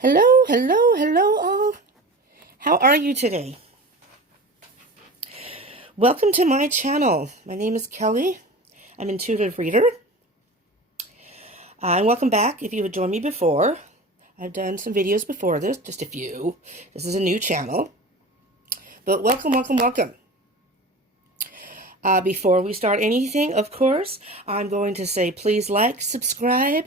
Hello, hello, hello all. How are you today? Welcome to my channel. My name is Kelly. I'm an intuitive reader. And welcome back if you had joined me before. I've done some videos before this, just a few. This is a new channel. But welcome, welcome, welcome. Before we start anything, of course, I'm going to say please like, subscribe,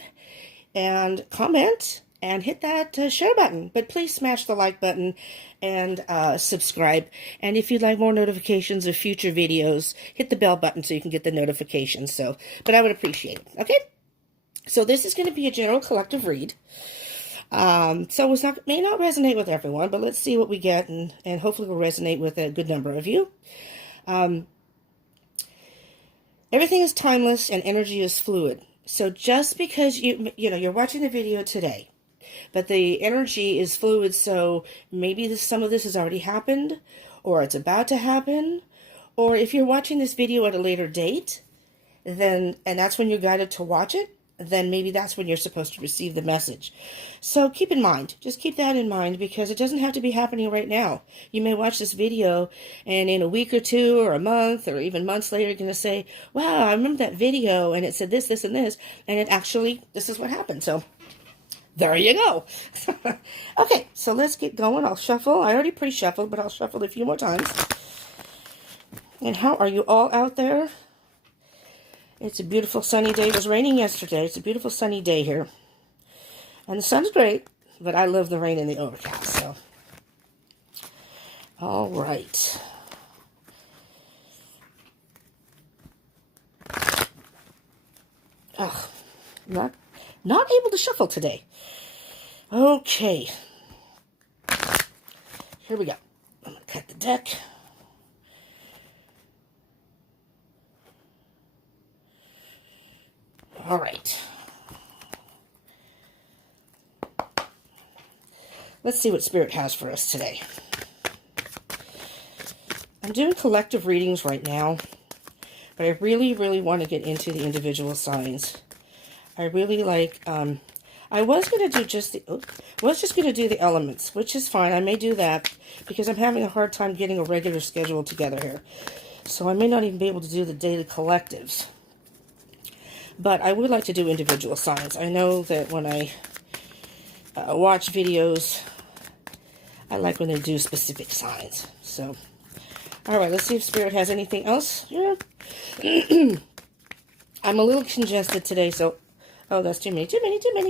and comment. And hit that share button. But please smash the like button and subscribe. And if you'd like more notifications of future videos, hit the bell button so you can get the notifications. But I would appreciate it. Okay? So this is going to be a general collective read. So it may not resonate with everyone, but let's see what we get. And hopefully it will resonate with a good number of you. Everything is timeless and energy is fluid. So just because you're watching the video today, but the energy is fluid, so maybe some of this has already happened, or it's about to happen, or if you're watching this video at a later date, and that's when you're guided to watch it, then maybe that's when you're supposed to receive the message. So keep in mind, just keep that in mind, because it doesn't have to be happening right now. You may watch this video, and in a week or two, or a month, or even months later, you're going to say, wow, I remember that video, and it said this, this, and this, and this is what happened. So there you go. Okay, so let's get going. I'll shuffle. I already pre-shuffled, but I'll shuffle a few more times. And how are you all out there? It's a beautiful sunny day. It was raining yesterday. It's a beautiful sunny day here. And the sun's great, but I love the rain and the overcast, so. All right. Ugh, not able to shuffle today. Okay. Here we go. I'm going to cut the deck. All right. Let's see what Spirit has for us today. I'm doing collective readings right now, but I really, really want to get into the individual signs. I really like, I was going to do just going to do the elements, which is fine. I may do that because I'm having a hard time getting a regular schedule together here. So I may not even be able to do the daily collectives. But I would like to do individual signs. I know that when I watch videos, I like when they do specific signs. So, all right, let's see if Spirit has anything else here. I'm a little congested today, so... Oh, that's too many,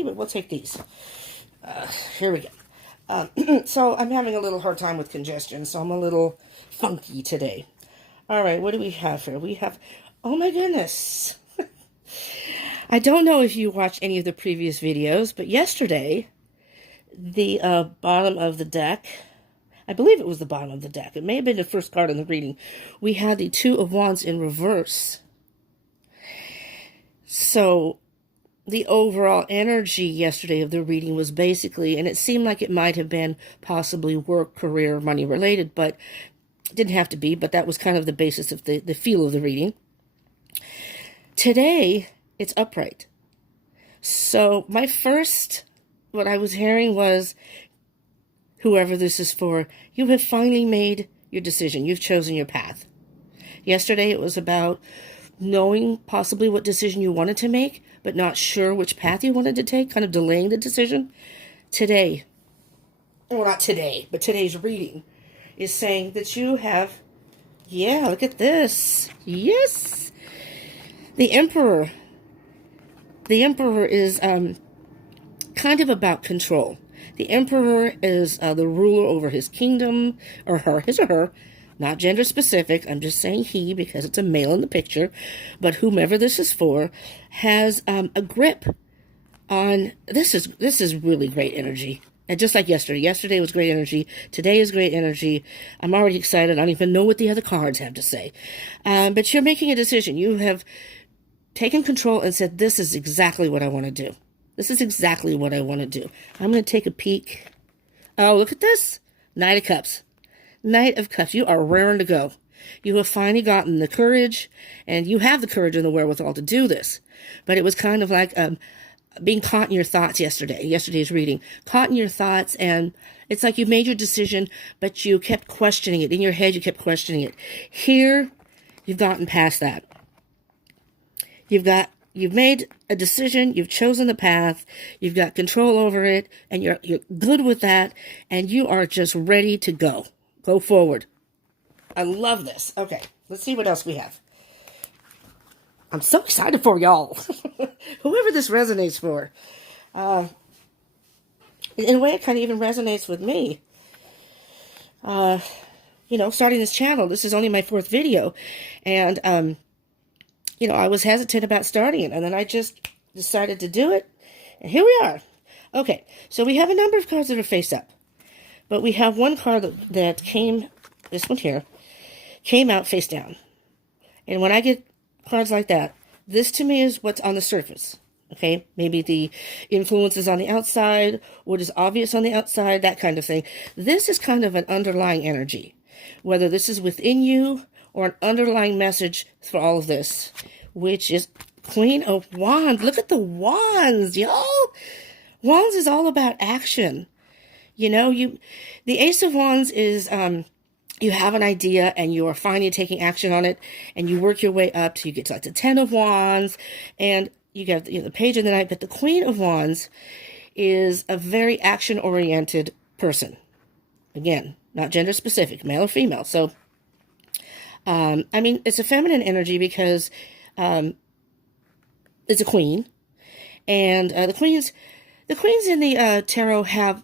but we'll take these. Here we go. So I'm having a little hard time with congestion, so I'm a little funky today. All right, what do we have here? We have, oh my goodness. I don't know if you watched any of the previous videos, but yesterday, the bottom of the deck, I believe it was the bottom of the deck. It may have been the first card in the reading. We had the Two of Wands in reverse. So the overall energy yesterday of the reading was basically, and it seemed like it might have been possibly work, career, money related, but it didn't have to be, but that was kind of the basis of the feel of the reading. Today, it's upright. So what I was hearing was, whoever this is for, you have finally made your decision. You've chosen your path. Yesterday, it was about knowing possibly what decision you wanted to make, but not sure which path you wanted to take, kind of delaying the decision. Today, well, not today, but today's reading is saying that you have, yeah, look at this. Yes. The Emperor. The Emperor is kind of about control. The Emperor is the ruler over his kingdom, or his or her, not gender specific. I'm just saying he because it's a male in the picture. But whomever this is for has a grip on, this is really great energy. And just like yesterday. Yesterday was great energy. Today is great energy. I'm already excited. I don't even know what the other cards have to say. But you're making a decision. You have taken control and said, this is exactly what I want to do. This is exactly what I want to do. I'm going to take a peek. Oh, look at this. Knight of Cups. Knight of Cups. You are raring to go. You have finally gotten the courage, and you have the courage and the wherewithal to do this. But it was kind of like being caught in your thoughts yesterday's reading, caught in your thoughts, and it's like you made your decision, but you kept questioning it. In your head, you kept questioning it. Here, you've gotten past that. You've made a decision, you've chosen the path, you've got control over it, and you're good with that, and you are just ready to go. Go forward. I love this. Okay, let's see what else we have. I'm so excited for y'all. Whoever this resonates for. In a way, it kind of even resonates with me. Starting this channel, this is only my 4th video. And, I was hesitant about starting it. And then I just decided to do it. And here we are. Okay, so we have a number of cards that are face up. But we have one card that came, this one here, came out face down. And when I get cards like that, this to me is what's on the surface. Okay, maybe the influences on the outside, what is obvious on the outside, that kind of thing. This is kind of an underlying energy, whether this is within you or an underlying message for all of this, which is Queen of Wands. Look at the wands, y'all. Wands is all about action. The Ace of Wands is, you have an idea and you are finally taking action on it, and you work your way up till you get to like the 10 of Wands, and you get the Page of the Knight. But the Queen of Wands is a very action-oriented person. Again, not gender specific, male or female. So, it's a feminine energy because it's a queen, and the queens in the tarot have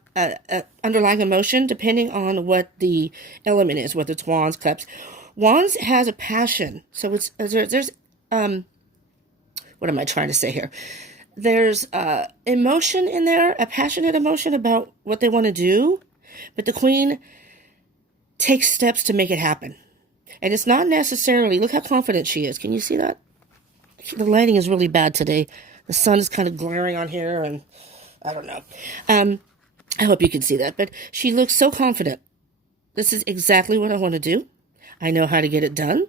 underlying emotion depending on what the element is, whether it's wands, cups. Wands has a passion, so there's what am I trying to say here? There's emotion in there, a passionate emotion about what they want to do, but the queen takes steps to make it happen. And it's not necessarily, look how confident she is. Can you see that? The lighting is really bad today. The sun is kind of glaring on here, and I don't know. I hope you can see that. But she looks so confident. This is exactly what I want to do. I know how to get it done.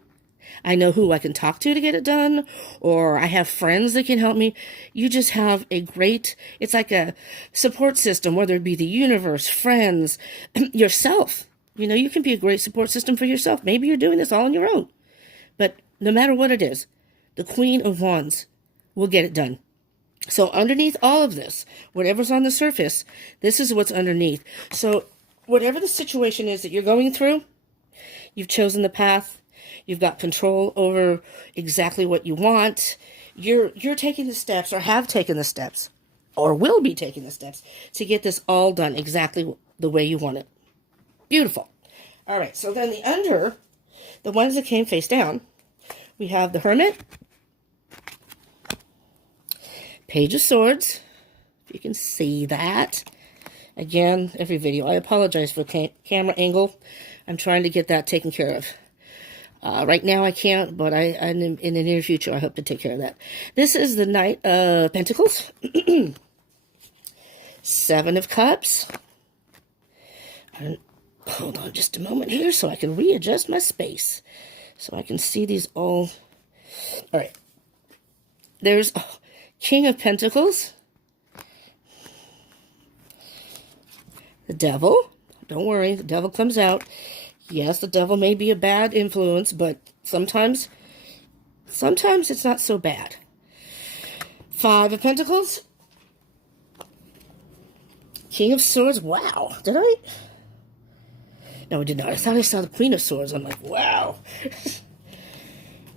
I know who I can talk to get it done, or I have friends that can help me. You just have it's like a support system, whether it be the universe, friends, yourself. You can be a great support system for yourself. Maybe you're doing this all on your own. But no matter what it is, the Queen of Wands will get it done. So underneath all of this, whatever's on the surface, this is what's underneath. So whatever the situation is that you're going through, you've chosen the path. You've got control over exactly what you want. You're taking the steps, or have taken the steps, or will be taking the steps to get this all done exactly the way you want it. Beautiful. All right, so then the ones that came face down, we have the Hermit, Page of Swords, if you can see that. Again, every video, I apologize for camera angle. I'm trying to get that taken care of. Right now I can't, but in the near future I hope to take care of that. This is the Knight of Pentacles. 7 of Cups. Hold on just a moment here so I can readjust my space, so I can see these all. All right. There's King of Pentacles. The Devil. Don't worry, the Devil comes out. Yes, the devil may be a bad influence, but sometimes it's not so bad. 5 of Pentacles. King of Swords. Wow. Did I? No, I did not. I thought I saw the Queen of Swords. I'm like, wow.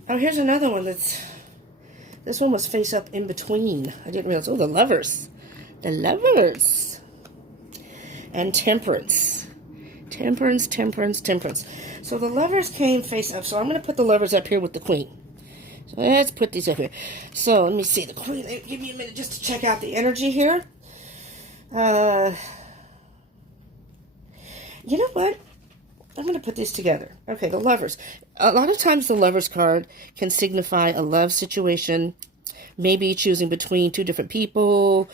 Oh, here's another one this one was face up in between. I didn't realize. Oh, the Lovers. The Lovers. And Temperance. Temperance. So the Lovers came face up. So I'm going to put the Lovers up here with the Queen. So let's put these up here. So let me see. The Queen. Give me a minute just to check out the energy here. You know what? I'm going to put these together. Okay, the Lovers. A lot of times the Lovers card can signify a love situation, maybe choosing between 2 different people,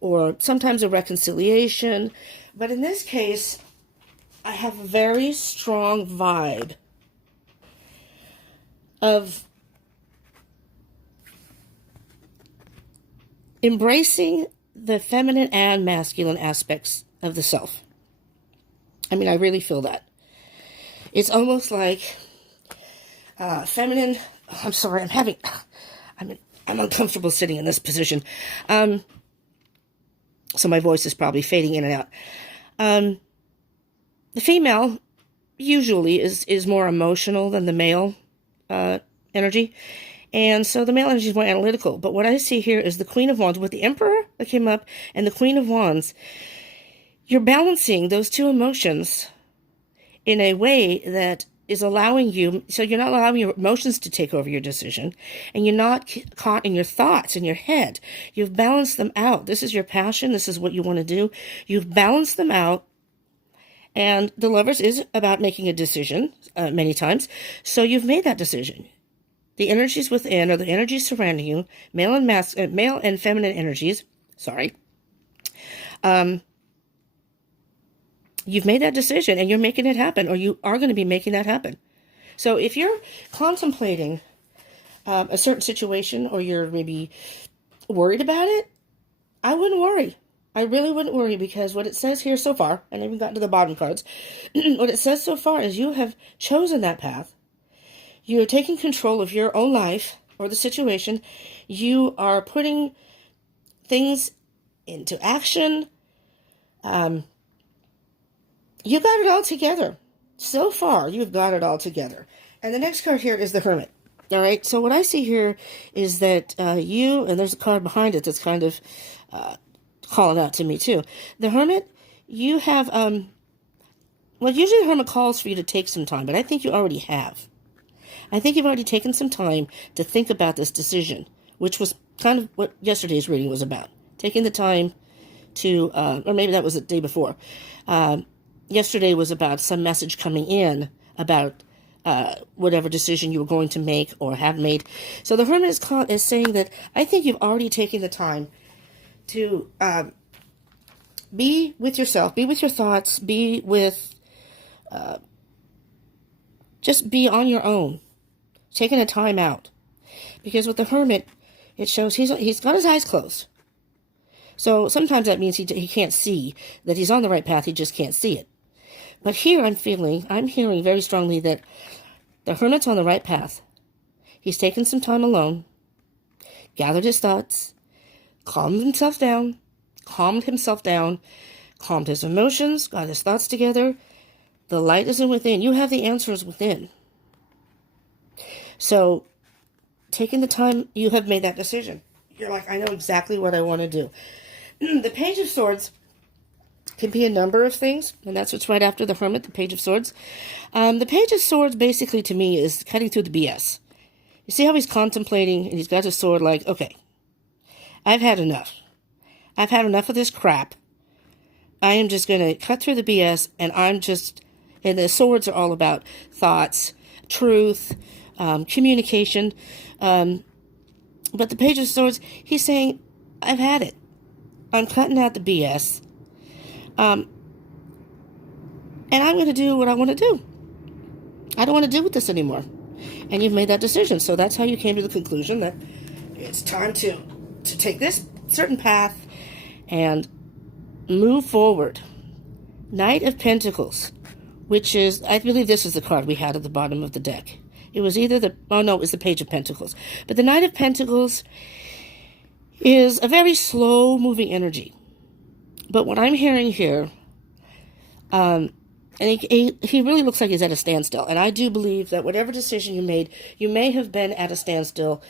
or sometimes a reconciliation. But in this case, I have a very strong vibe of embracing the feminine and masculine aspects of the self. I mean, I really feel that. It's almost like feminine. I'm sorry, I'm uncomfortable sitting in this position. So my voice is probably fading in and out. The female usually is more emotional than the male energy. And so the male energy is more analytical. But what I see here is the Queen of Wands with the Emperor that came up and the Queen of Wands. You're balancing those two emotions in a way that is allowing you, so you're not allowing your emotions to take over your decision, and you're not caught in your thoughts in your head. You've balanced them out. This is your passion. This is what you want to do. You've balanced them out. And the Lovers is about making a decision many times. So you've made that decision. The energies within, or the energies surrounding you, male and feminine energies, you've made that decision and you're making it happen, or you are going to be making that happen. So if you're contemplating a certain situation, or you're maybe worried about it, I wouldn't worry. I really wouldn't worry, because what it says here so far, and I haven't gotten to the bottom cards, what it says so far is you have chosen that path. You are taking control of your own life or the situation. You are putting things into action. You got it all together. So far, you've got it all together. And the next card here is the Hermit. All right, so what I see here is that and there's a card behind it that's kind of calling out to me too. The Hermit, you have, usually the Hermit calls for you to take some time, but I think you already have. I think you've already taken some time to think about this decision, which was kind of what yesterday's reading was about. Taking the time to, or maybe that was the day before. Yesterday was about some message coming in about whatever decision you were going to make or have made. So the Hermit is saying that I think you've already taken the time to be with yourself, be with your thoughts, be with, just be on your own, taking a time out. Because with the Hermit, it shows he's got his eyes closed. So sometimes that means he can't see that he's on the right path, he just can't see it. But here I'm hearing very strongly that the Hermit's on the right path. He's taken some time alone, gathered his thoughts, calmed himself down, calmed his emotions, got his thoughts together. The light is within. You have the answers within. So, taking the time, you have made that decision. You're like, I know exactly what I want to do. The Page of Swords can be a number of things, and that's what's right after the Hermit, the Page of Swords. The Page of Swords, basically, to me, is cutting through the BS. You see how he's contemplating, and he's got his sword like, okay, I've had enough. I've had enough of this crap. I am just going to cut through the BS, and and the swords are all about thoughts, truth, communication. But the Page of Swords, he's saying, I've had it. I'm cutting out the BS. And I'm going to do what I want to do. I don't want to deal with this anymore. And you've made that decision. So that's how you came to the conclusion that it's time to take this certain path and move forward. Knight of Pentacles, which is, I believe this is the card we had at the bottom of the deck. It was either it was the Page of Pentacles. But the Knight of Pentacles is a very slow-moving energy. But what I'm hearing here, and he really looks like he's at a standstill. And I do believe that whatever decision you made, you may have been at a standstill,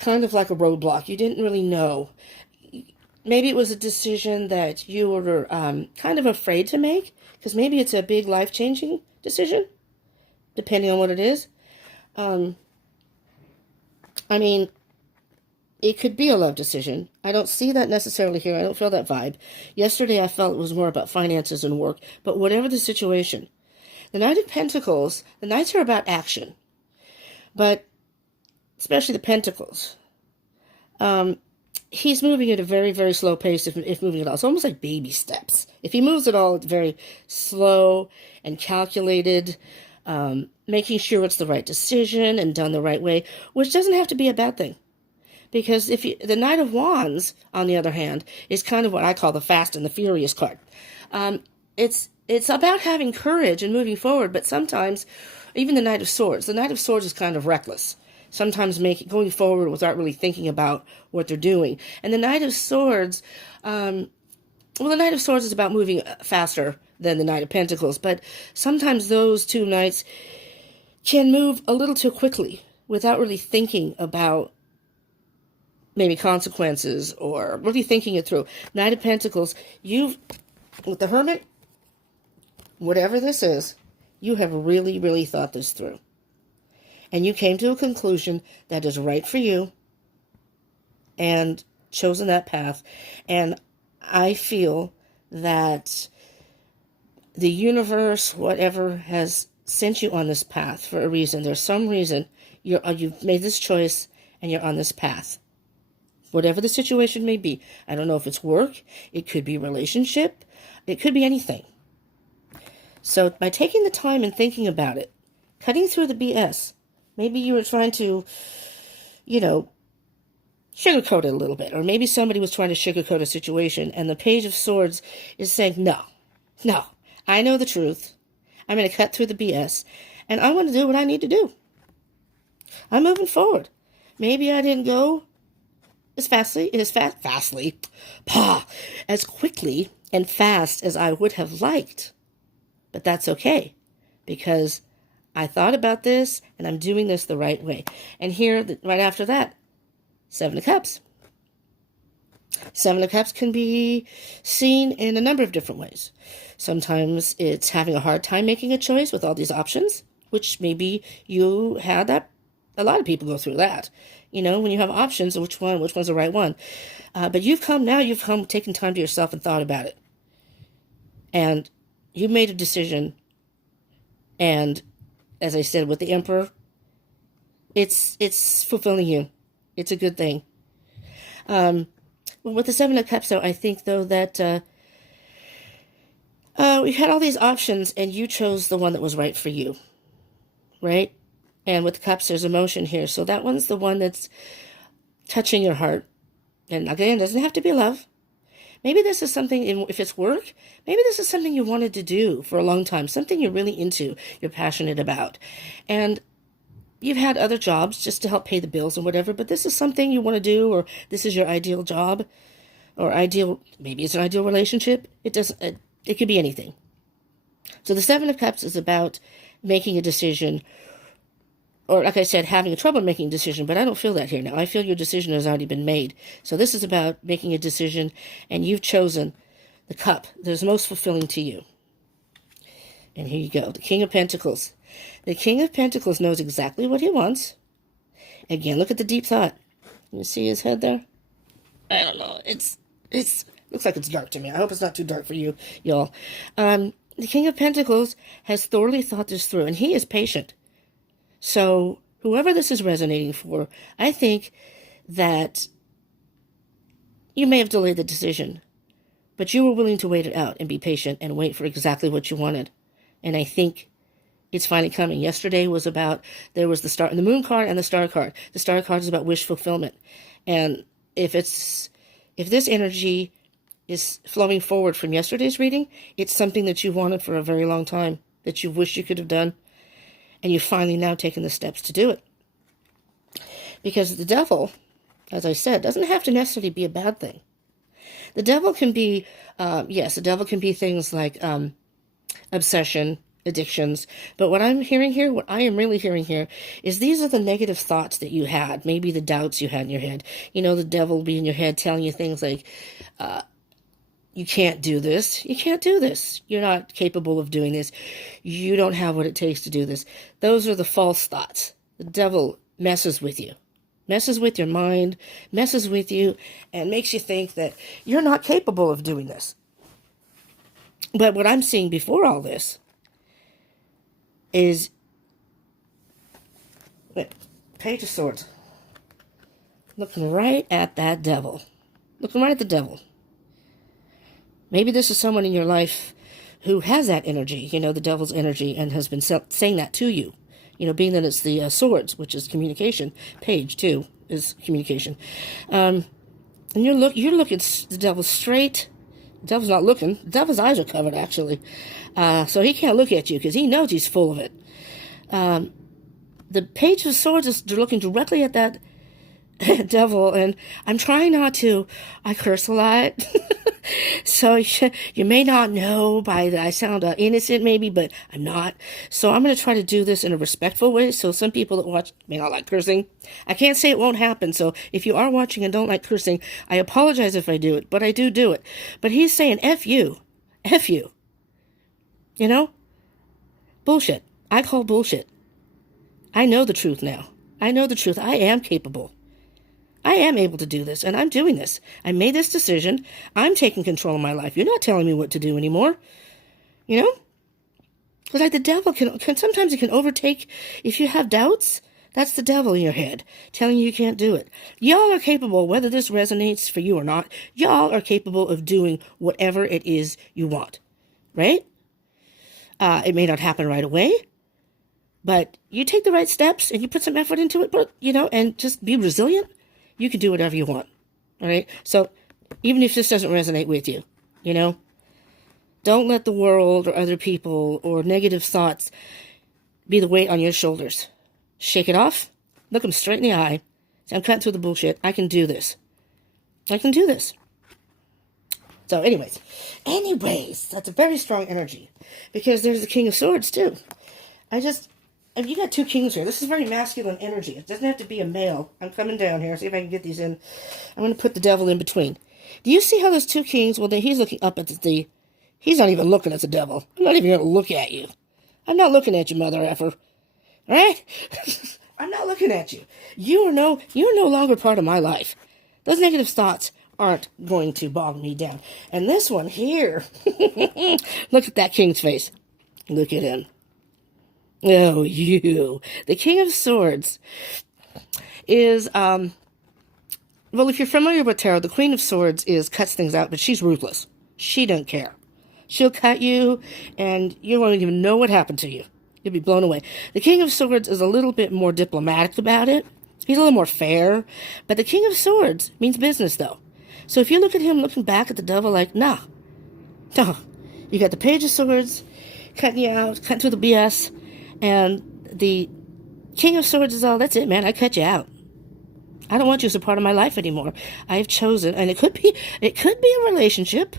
kind of like a roadblock. You didn't really know. Maybe it was a decision that you were kind of afraid to make, because maybe it's a big life-changing decision, depending on what it is. It could be a love decision. I don't see that necessarily here. I don't feel that vibe. Yesterday I felt it was more about finances and work. But whatever the situation, the Knight of Pentacles, the Knights are about action. But especially the Pentacles. He's moving at a very, very slow pace, if moving at all. It's almost like baby steps. If he moves at all, it's very slow and calculated, making sure it's the right decision and done the right way, which doesn't have to be a bad thing. Because the Knight of Wands, on the other hand, is kind of what I call the Fast and the Furious card. It's about having courage and moving forward, but sometimes, even the Knight of Swords is kind of reckless. Sometimes going forward without really thinking about what they're doing. And the Knight of Swords, the Knight of Swords is about moving faster than the Knight of Pentacles, but sometimes those two knights can move a little too quickly without really thinking about maybe consequences or really thinking it through. Knight of Pentacles, with the Hermit, whatever this is, you have really, really thought this through. And you came to a conclusion that is right for you and chosen that path. And I feel that the universe, whatever, has sent you on this path for a reason. There's some reason you've made this choice and you're on this path. Whatever the situation may be. I don't know if it's work. It could be relationship. It could be anything. So by taking the time and thinking about it, cutting through the BS, maybe you were trying to, sugarcoat it a little bit. Or maybe somebody was trying to sugarcoat a situation and the Page of Swords is saying, no, I know the truth. I'm going to cut through the BS and I want to do what I need to do. I'm moving forward. Maybe I didn't go as quickly and fast as I would have liked. But that's okay, because I thought about this and I'm doing this the right way. And here, right after that, Seven of Cups. Seven of Cups can be seen in a number of different ways. Sometimes it's having a hard time making a choice with all these options, which maybe you had that. A lot of people go through that. When you have options, which one's the right one. But you've come, taken time to yourself and thought about it. And you made a decision. And as I said, with the Emperor, it's fulfilling you. It's a good thing. With the Seven of Cups, though, I think, though, that we had all these options and you chose the one that was right for you. Right? And with the Cups, there's emotion here. So that one's the one that's touching your heart. And again, it doesn't have to be love. Maybe this is something, if it's work, maybe this is something you wanted to do for a long time, something you're really into, you're passionate about. And you've had other jobs just to help pay the bills and whatever, but this is something you want to do, or this is your ideal job, or maybe it's an ideal relationship. It could be anything. So the Seven of Cups is about making a decision, or like I said, having a trouble making a decision, but I don't feel that here now. I feel your decision has already been made. So this is about making a decision, and you've chosen the cup that is most fulfilling to you. And here you go, the King of Pentacles. The King of Pentacles knows exactly what he wants. Again, look at the deep thought. You see his head there? I don't know. It's looks like it's dark to me. I hope it's not too dark for you, y'all. The King of Pentacles has thoroughly thought this through, and he is patient. So whoever this is resonating for, I think that you may have delayed the decision, but you were willing to wait it out and be patient and wait for exactly what you wanted. And I think it's finally coming. Yesterday was there was the star, the moon card and the star card. The star card is about wish fulfillment. And if this energy is flowing forward from yesterday's reading, it's something that you wanted for a very long time, that you wish you could have done. And you've finally now taken the steps to do it. Because the devil, as I said, doesn't have to necessarily be a bad thing. The devil can be, the devil can be things like obsession, addictions. But what I am really hearing here, is these are the negative thoughts that you had, maybe the doubts you had in your head. The devil will be in your head telling you things like, you can't do this. You can't do this. You're not capable of doing this. You don't have what it takes to do this. Those are the false thoughts. The devil messes with you, messes with your mind, messes with you, and makes you think that you're not capable of doing this. But what I'm seeing before all this is Page of Swords. Looking right at that devil. Looking right at the devil. Maybe this is someone in your life who has that energy, the devil's energy, and has been saying that to you. being that it's the swords, which is communication. Page, too, is communication. And you're looking the devil straight. The devil's not looking. The devil's eyes are covered, actually. So he can't look at you because he knows he's full of it. The page of swords is looking directly at that devil, and I'm trying not to. I curse a lot. So you may not know I sound innocent maybe, but I'm not. So I'm going to try to do this in a respectful way. So some people that watch may not like cursing. I can't say it won't happen. So if you are watching and don't like cursing, I apologize if I do it, but I do it. But he's saying, F you. F you. Bullshit. I call bullshit. I know the truth now. I know the truth. I am capable. I am able to do this, and I'm doing this. I made this decision. I'm taking control of my life. You're not telling me what to do anymore. Because like the devil can sometimes it can overtake. If you have doubts, that's the devil in your head telling you can't do it. Y'all are capable, whether this resonates for you or not, y'all are capable of doing whatever it is you want, right? It may not happen right away, but you take the right steps and you put some effort into it, and just be resilient. You can do whatever you want, all right? So even if this doesn't resonate with you, don't let the world or other people or negative thoughts be the weight on your shoulders. Shake it off. Look them straight in the eye. Say, I'm cutting through the bullshit. I can do this. I can do this. So anyways, that's a very strong energy because there's the King of Swords too. If you got two kings here, this is very masculine energy. It doesn't have to be a male. I'm coming down here. See if I can get these in. I'm going to put the devil in between. Do you see how those two kings, well, then he's looking up at he's not even looking at the devil. I'm not even going to look at you. I'm not looking at you, mother effer. All right? I'm not looking at you. You're no longer part of my life. Those negative thoughts aren't going to bog me down. And this one here, look at that king's face. Look at him. Oh, you. The King of Swords is, well, if you're familiar with tarot, the Queen of Swords cuts things out, but she's ruthless. She don't care. She'll cut you, and you won't even know what happened to you. You'll be blown away. The King of Swords is a little bit more diplomatic about it. He's a little more fair, but the King of Swords means business, though. So if you look at him looking back at the devil like, nah. You got the Page of Swords cutting you out, cutting through the BS. And the King of Swords is all, that's it, man. I cut you out. I don't want you as a part of my life anymore. I've chosen, and it could be a relationship,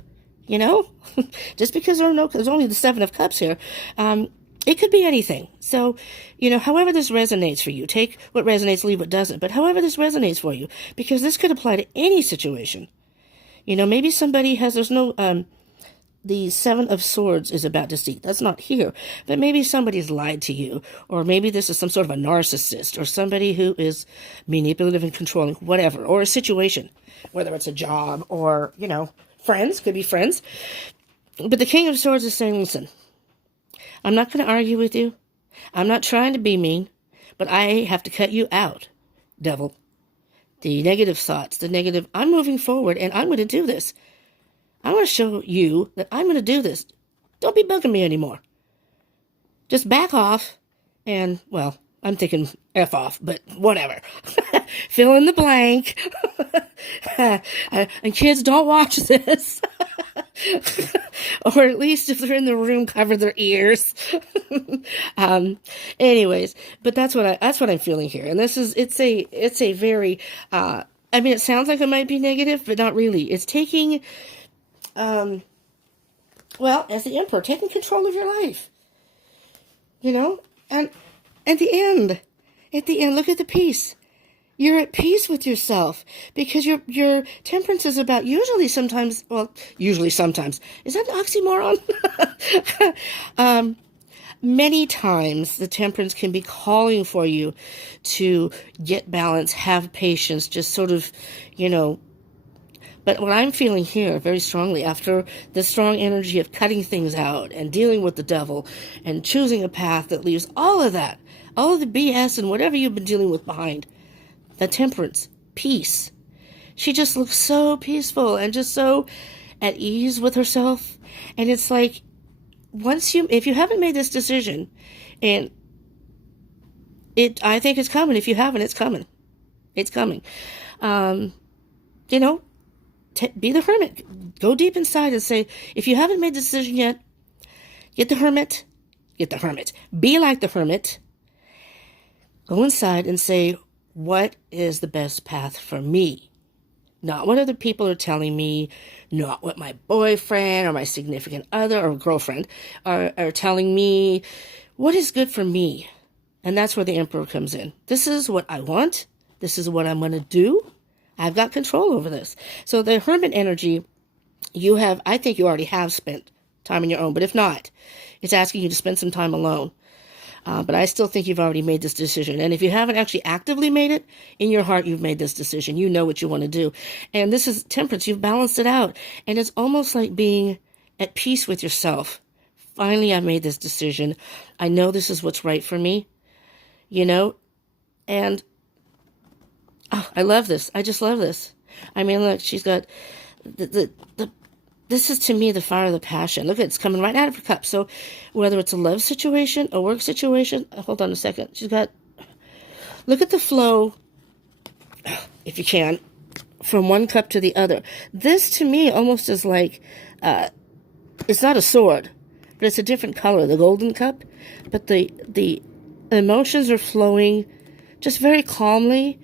just because there's only the 7 of Cups here. It could be anything. So, however this resonates for you, take what resonates, leave what doesn't. But however this resonates for you, because this could apply to any situation. Maybe somebody there's no, the 7 of Swords is about deceit. That's not here. But maybe somebody's lied to you. Or maybe this is some sort of a narcissist. Or somebody who is manipulative and controlling. Whatever. Or a situation. Whether it's a job or, friends. Could be friends. But the King of Swords is saying, listen, I'm not going to argue with you. I'm not trying to be mean. But I have to cut you out, devil. The negative thoughts. I'm moving forward and I'm going to do this. I want to show you that I'm going to do this. Don't be bugging me anymore. Just back off and, well, I'm thinking F off, but whatever. Fill in the blank. And kids, don't watch this. Or at least if they're in the room, cover their ears. Anyways, but that's what I'm feeling here. And it's a very, it sounds like it might be negative, but not really. It's taking, as the Emperor, taking control of your life, and at the end, look at the peace. You're at peace with yourself because your temperance is about usually sometimes, is that an oxymoron? Many times the temperance can be calling for you to get balance, have patience, just sort of, But what I'm feeling here very strongly after the strong energy of cutting things out and dealing with the devil and choosing a path that leaves all of that, all of the BS and whatever you've been dealing with behind, the temperance, peace. She just looks so peaceful and just so at ease with herself. And it's like, if you haven't made this decision, and I think it's coming. If you haven't, it's coming. It's coming. Um, you know, be the hermit. Go deep inside and say, if you haven't made the decision yet, get the hermit. Get the hermit. Be like the hermit. Go inside and say, what is the best path for me? Not what other people are telling me, not what my boyfriend or my significant other or girlfriend are telling me. What is good for me? And that's where the Emperor comes in. This is what I want. This is what I'm going to do. I've got control over this. So the Hermit energy, I think you already have spent time on your own. But if not, it's asking you to spend some time alone. But I still think you've already made this decision. And if you haven't actually actively made it, in your heart, you've made this decision. You know what you want to do. And this is Temperance. You've balanced it out. And it's almost like being at peace with yourself. Finally, I made this decision. I know this is what's right for me. And I love this. I just love this. I mean, look, she's got this is to me the fire of the passion. Look, it's coming right out of her cup. So whether it's a love situation, a work situation, hold on a second. Look at the flow, if you can, from one cup to the other. This to me almost is like, it's not a sword, but it's a different color, the golden cup. But the emotions are flowing just very calmly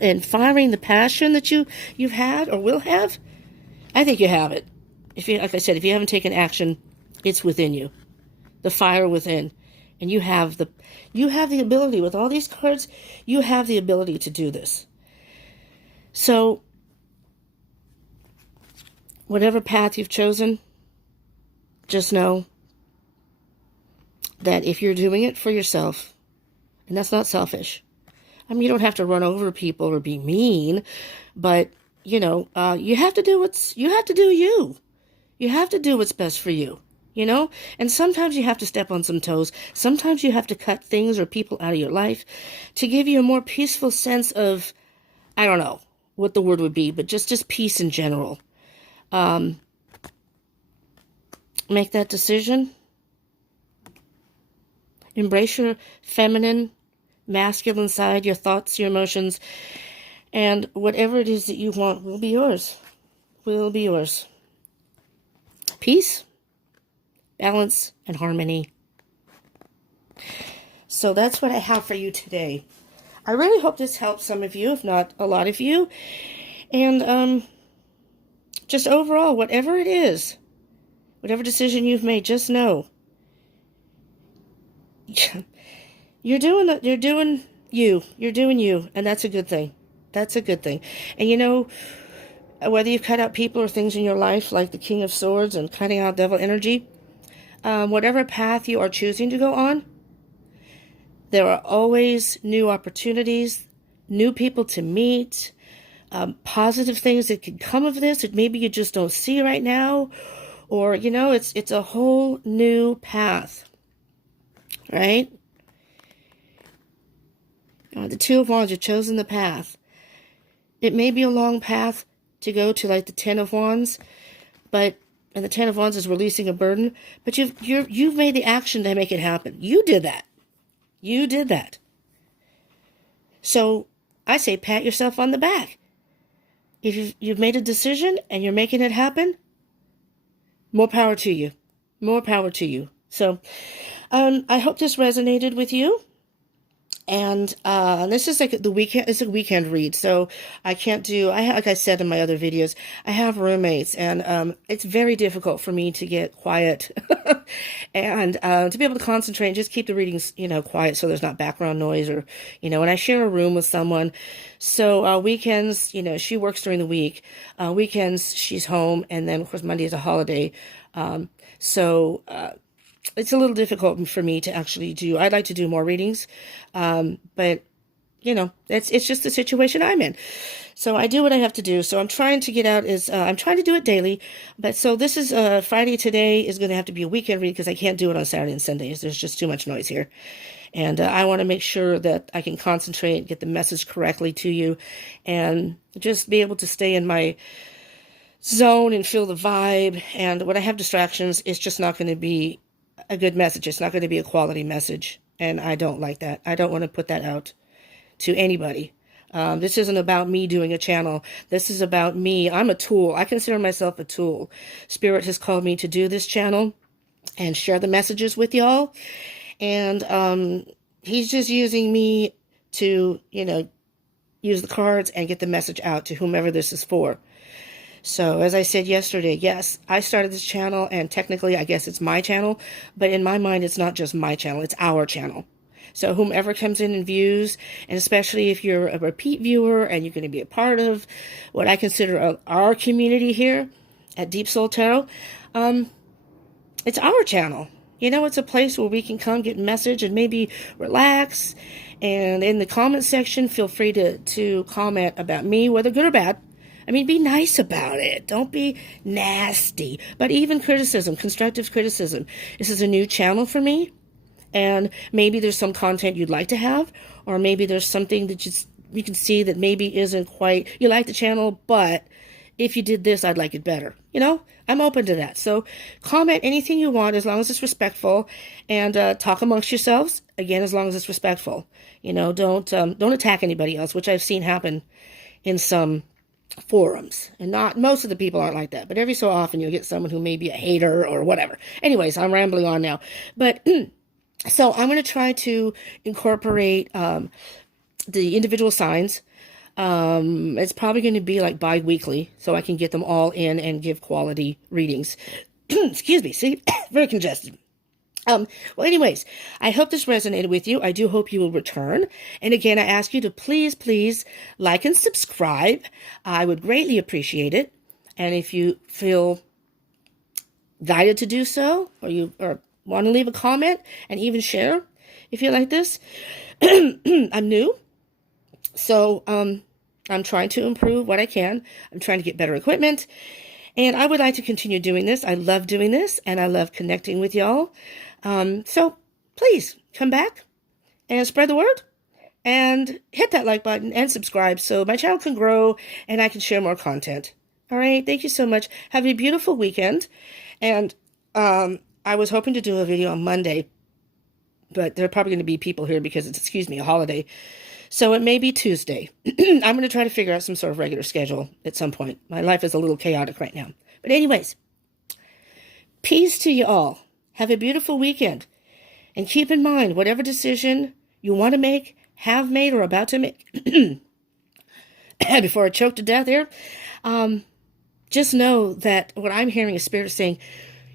and firing the passion that you've had or will have. I think you have it. Like I said, if you haven't taken action, it's within you, the fire within, and you have the ability with all these cards. You have the ability to do this. So, whatever path you've chosen, just know that if you're doing it for yourself, and that's not selfish. I mean, you don't have to run over people or be mean, but you have to do you have to do you. You have to do what's best for you, And sometimes you have to step on some toes. Sometimes you have to cut things or people out of your life to give you a more peaceful sense of, I don't know what the word would be, but just peace in general. Make that decision. Embrace your feminine, masculine side, your thoughts, your emotions, and whatever it is that you want will be yours. Will be yours. Peace, balance, and harmony. So that's what I have for you today. I really hope this helps some of you, if not a lot of you. And just overall, whatever it is, whatever decision you've made, just know you're doing you, and that's a good thing. That's a good thing. And whether you've cut out people or things in your life, like the King of Swords and cutting out devil energy, whatever path you are choosing to go on, there are always new opportunities, new people to meet, positive things that could come of this that maybe you just don't see right now, or it's a whole new path, right? The Two of Wands, you've chosen the path. It may be a long path to go to like the Ten of Wands, and the Ten of Wands is releasing a burden, but you've made the action to make it happen. You did that. You did that. So I say pat yourself on the back. If you've made a decision and you're making it happen, more power to you. More power to you. So I hope this resonated with you. And this is like it's a weekend read, so I can't like I said in my other videos, I have roommates, and it's very difficult for me to get quiet and to be able to concentrate and just keep the readings, quiet so there's not background noise or, and I share a room with someone. So weekends, she works during the week. Weekends, she's home, and then, of course, Monday is a holiday. So it's a little difficult for me to actually do. I'd like to do more readings, but it's just the situation I'm in. So I do what I have to do. So I'm trying to get out I'm trying to do it daily. But so this is Friday today is going to have to be a weekend read because I can't do it on Saturday and Sundays. There's just too much noise here. And I want to make sure that I can concentrate, get the message correctly to you, and just be able to stay in my zone and feel the vibe. And when I have distractions, it's just not going to be a good message. It's not going to be a quality message. And I don't like that. I don't want to put that out to anybody. This isn't about me doing a channel. This is about me. I'm a tool. I consider myself a tool. Spirit has called me to do this channel and share the messages with y'all. And he's just using me to, use the cards and get the message out to whomever this is for. So as I said yesterday, yes, I started this channel, and technically I guess it's my channel, but in my mind it's not just my channel, it's our channel. So whomever comes in and views, and especially if you're a repeat viewer and you're going to be a part of what I consider our community here at Deep Soul Tarot, it's our channel. It's a place where we can come get a message and maybe relax. And in the comment section, feel free to comment about me, whether good or bad. I mean, be nice about it. Don't be nasty. But even criticism, constructive criticism. This is a new channel for me. And maybe there's some content you'd like to have. Or maybe there's something that you can see that maybe isn't quite... You like the channel, but if you did this, I'd like it better. I'm open to that. So comment anything you want as long as it's respectful. And talk amongst yourselves. Again, as long as it's respectful. Don't attack anybody else, which I've seen happen in some forums. And not most of the people aren't like that, but every so often you'll get someone who may be a hater or whatever. Anyways, I'm rambling on now. But so I'm going to try to incorporate the individual signs. It's probably going to be like bi-weekly, so I can get them all in and give quality readings. Excuse me, see? Very congested. Well, anyways, I hope this resonated with you. I do hope you will return. And again, I ask you to please like and subscribe. I would greatly appreciate it. And if you feel guided to do so, or want to leave a comment and even share if you like this, I'm new. So, I'm trying to improve what I can. I'm trying to get better equipment. And I would like to continue doing this. I love doing this, and I love connecting with y'all. So please come back and spread the word and hit that like button and subscribe so my channel can grow and I can share more content. All right. Thank you so much. Have a beautiful weekend. And I was hoping to do a video on Monday, but there are probably going to be people here because it's, a holiday. So it may be Tuesday. I'm going to try to figure out some sort of regular schedule at some point. My life is a little chaotic right now. But anyways, peace to you all. Have a beautiful weekend. And keep in mind, whatever decision you want to make, have made, or about to make, before I choke to death here, just know that what I'm hearing is Spirit saying,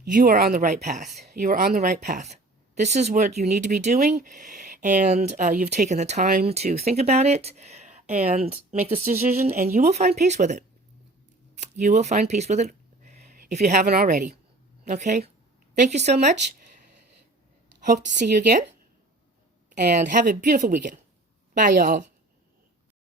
you are on the right path. You are on the right path. This is what you need to be doing. And you've taken the time to think about it and make this decision, and you will find peace with it. You will find peace with it if you haven't already. Okay? Thank you so much. Hope to see you again. And have a beautiful weekend. Bye, y'all.